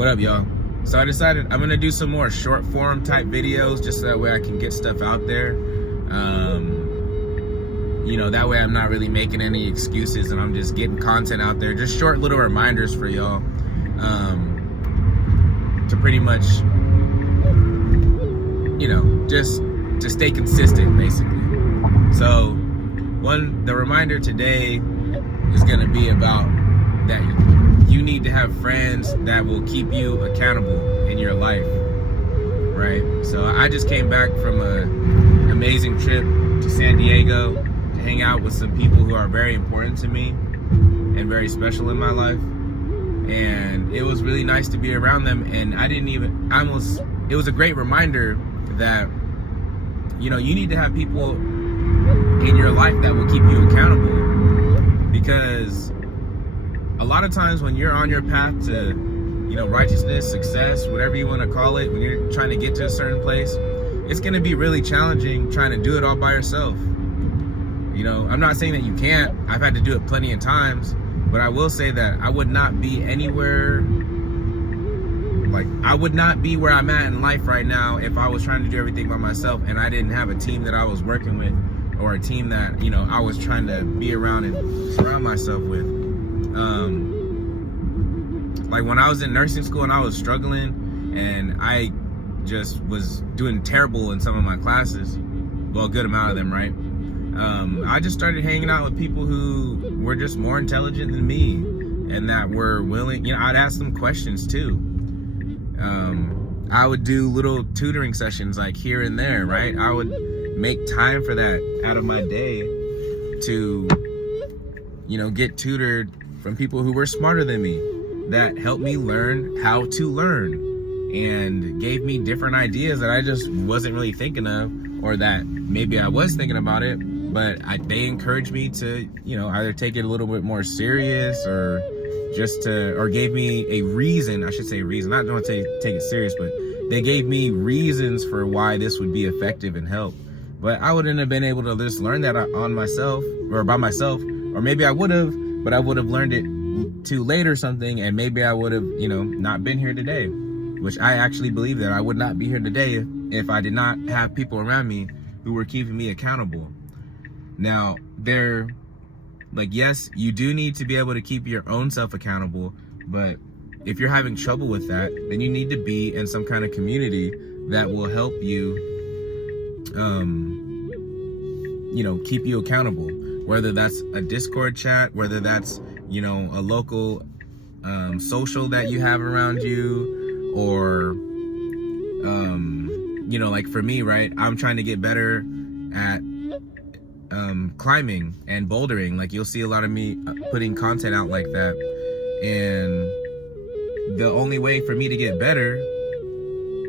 What up, y'all? So I decided I'm gonna do some more short form type videos just so that way I can get stuff out there. You know, that way I'm not really making any excuses and I'm just getting content out there. Just short little reminders for y'all to pretty much, you know, just to stay consistent, basically. So the reminder today is gonna be about that you need to have friends that will keep you accountable in your life, right? So I just came back from an amazing trip to San Diego to hang out with some people who are very important to me and very special in my life. And it was really nice to be around them. And it was a great reminder that, you know, you need to have people in your life that will keep you accountable, because a lot of times when you're on your path to, you know, righteousness, success, whatever you want to call it, when you're trying to get to a certain place, it's going to be really challenging trying to do it all by yourself. You know, I'm not saying that you can't. I've had to do it plenty of times, but I will say that I would not be anywhere, like, I would not be where I'm at in life right now if I was trying to do everything by myself and I didn't have a team that I was working with, or a team that, you know, I was trying to be around and surround myself with. Like when I was in nursing school and I was struggling and I just was doing terrible in some of my classes, well, a good amount of them, right? I just started hanging out with people who were just more intelligent than me and that were willing, you know, I'd ask them questions too. I would do little tutoring sessions like here and there, right? I would make time for that out of my day to, you know, get tutored from people who were smarter than me, that helped me learn how to learn and gave me different ideas that I just wasn't really thinking of, or that maybe I was thinking about it, but they encouraged me to, you know, either take it a little bit more serious or gave me a reason, I should say reason, not want to take it serious, but they gave me reasons for why this would be effective and help. But I wouldn't have been able to just learn that on myself or by myself, or maybe I would have, but I would have learned it too late or something, and maybe I would have, you know, not been here today, which I actually believe that I would not be here today if I did not have people around me who were keeping me accountable. Now, yes, you do need to be able to keep your own self accountable, but if you're having trouble with that, then you need to be in some kind of community that will help you, you know, keep you accountable. Whether that's a Discord chat, whether that's, you know, a local social that you have around you, or, you know, like for me, right, I'm trying to get better at climbing and bouldering. Like you'll see a lot of me putting content out like that, and the only way for me to get better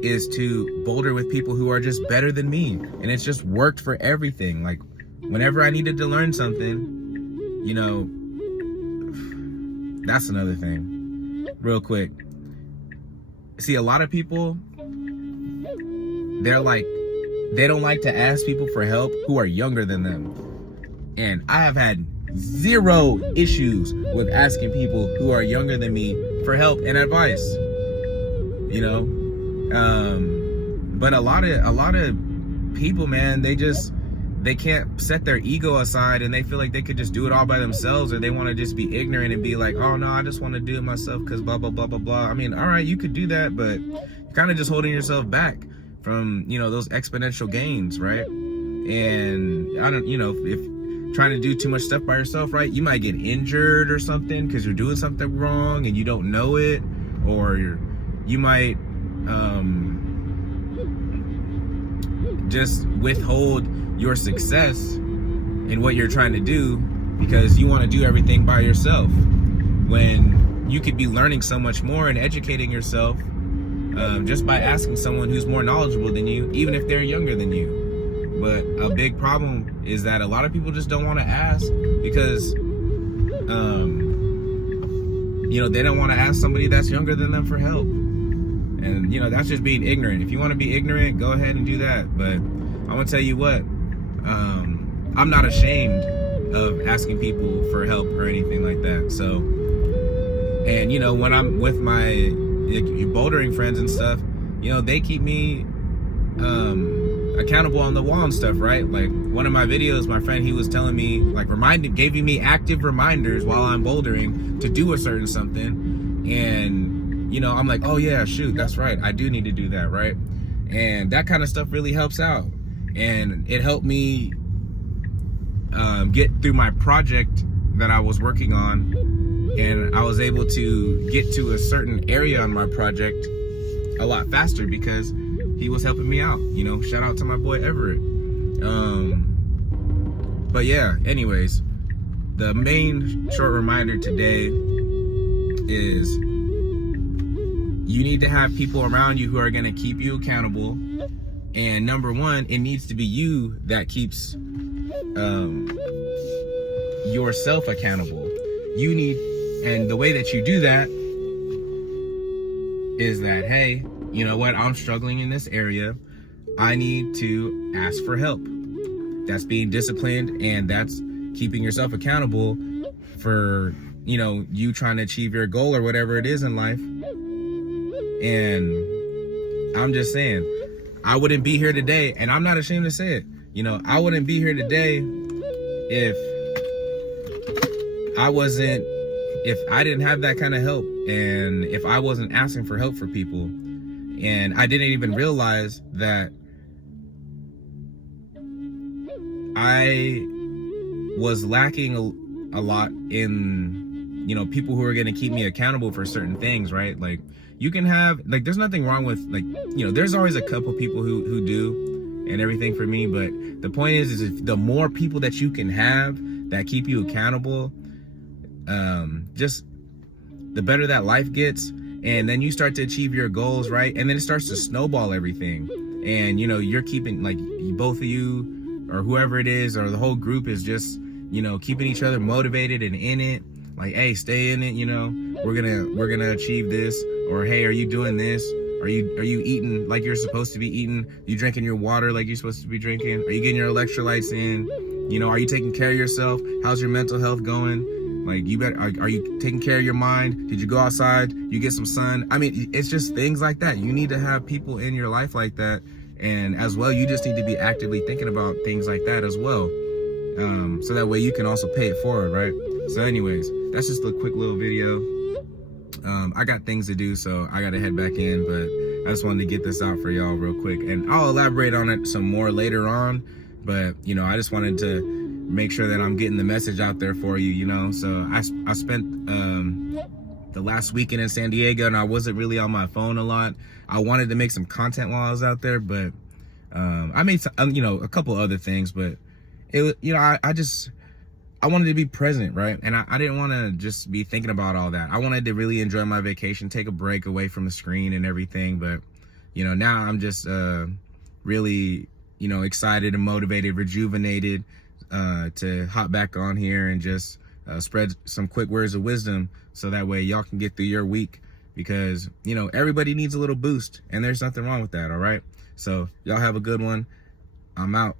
is to boulder with people who are just better than me, and it's just worked for everything. Like whenever I needed to learn something, you know, that's another thing, real quick. See, a lot of people, they don't like to ask people for help who are younger than them. And I have had zero issues with asking people who are younger than me for help and advice, you know? But a lot of people, man, they can't set their ego aside, and they feel like they could just do it all by themselves, or they want to just be ignorant and be like, oh no, I just want to do it myself because blah, blah, blah, blah, blah. I mean, all right, you could do that, but you're kind of just holding yourself back from, you know, those exponential gains, right? And I don't, you know, if trying to do too much stuff by yourself, right, you might get injured or something because you're doing something wrong and you don't know it, or you might just withhold your success in what you're trying to do because you want to do everything by yourself, when you could be learning so much more and educating yourself just by asking someone who's more knowledgeable than you, even if they're younger than you. But a big problem is that a lot of people just don't want to ask because you know, they don't want to ask somebody that's younger than them for help. And, you know, that's just being ignorant. If you want to be ignorant, go ahead and do that. But I'm going to tell you what, I'm not ashamed of asking people for help or anything like that. So, and, you know, when I'm with my your bouldering friends and stuff, you know, they keep me accountable on the wall and stuff, right? Like one of my videos, my friend, he was telling me, like, giving me active reminders while I'm bouldering to do a certain something. And, you know, I'm like, oh yeah, shoot, that's right, I do need to do that, right? And that kind of stuff really helps out. And it helped me get through my project that I was working on, and I was able to get to a certain area on my project a lot faster because he was helping me out. You know, shout out to my boy Everett. But yeah, anyways, the main short reminder today is you need to have people around you who are going to keep you accountable. And number one, it needs to be you that keeps yourself accountable. You need, and the way that you do that is that, hey, you know what, I'm struggling in this area, I need to ask for help. That's being disciplined, and that's keeping yourself accountable for, you know, you trying to achieve your goal or whatever it is in life. And I'm just saying, I wouldn't be here today, and I'm not ashamed to say it, you know, I wouldn't be here today if I didn't have that kind of help, and if I wasn't asking for help for people. And I didn't even realize that I was lacking a lot in, you know, people who are going to keep me accountable for certain things, right? Like, you can have, like, there's nothing wrong with, like, you know, there's always a couple people who do and everything for me, but the point is if the more people that you can have that keep you accountable, just the better that life gets. And then you start to achieve your goals, right? And then it starts to snowball everything. And, you know, you're keeping, like, both of you or whoever it is or the whole group is just, you know, keeping each other motivated and in it. Like, hey, stay in it, you know, we're gonna achieve this. Or, hey, are you doing this? Are you eating like you're supposed to be eating? Are you drinking your water like you're supposed to be drinking? Are you getting your electrolytes in? You know, are you taking care of yourself? How's your mental health going? Like, you better, are you taking care of your mind? Did you go outside? You get some sun? I mean, it's just things like that. You need to have people in your life like that. And as well, you just need to be actively thinking about things like that as well. So that way you can also pay it forward, right? So anyways, that's just a quick little video. I got things to do, so I gotta head back in, but I just wanted to get this out for y'all real quick. And I'll elaborate on it some more later on, but, you know, I just wanted to make sure that I'm getting the message out there for you, you know. So I spent the last weekend in San Diego, and I wasn't really on my phone a lot. I wanted to make some content while I was out there, but I made some, you know, a couple other things, but it, you know, I wanted to be present, right? And I didn't want to just be thinking about all that. I wanted to really enjoy my vacation, take a break away from the screen and everything. But, you know, now I'm just really, you know, excited and motivated, rejuvenated to hop back on here and just spread some quick words of wisdom so that way y'all can get through your week, because, you know, everybody needs a little boost, and there's nothing wrong with that, all right? So y'all have a good one. I'm out.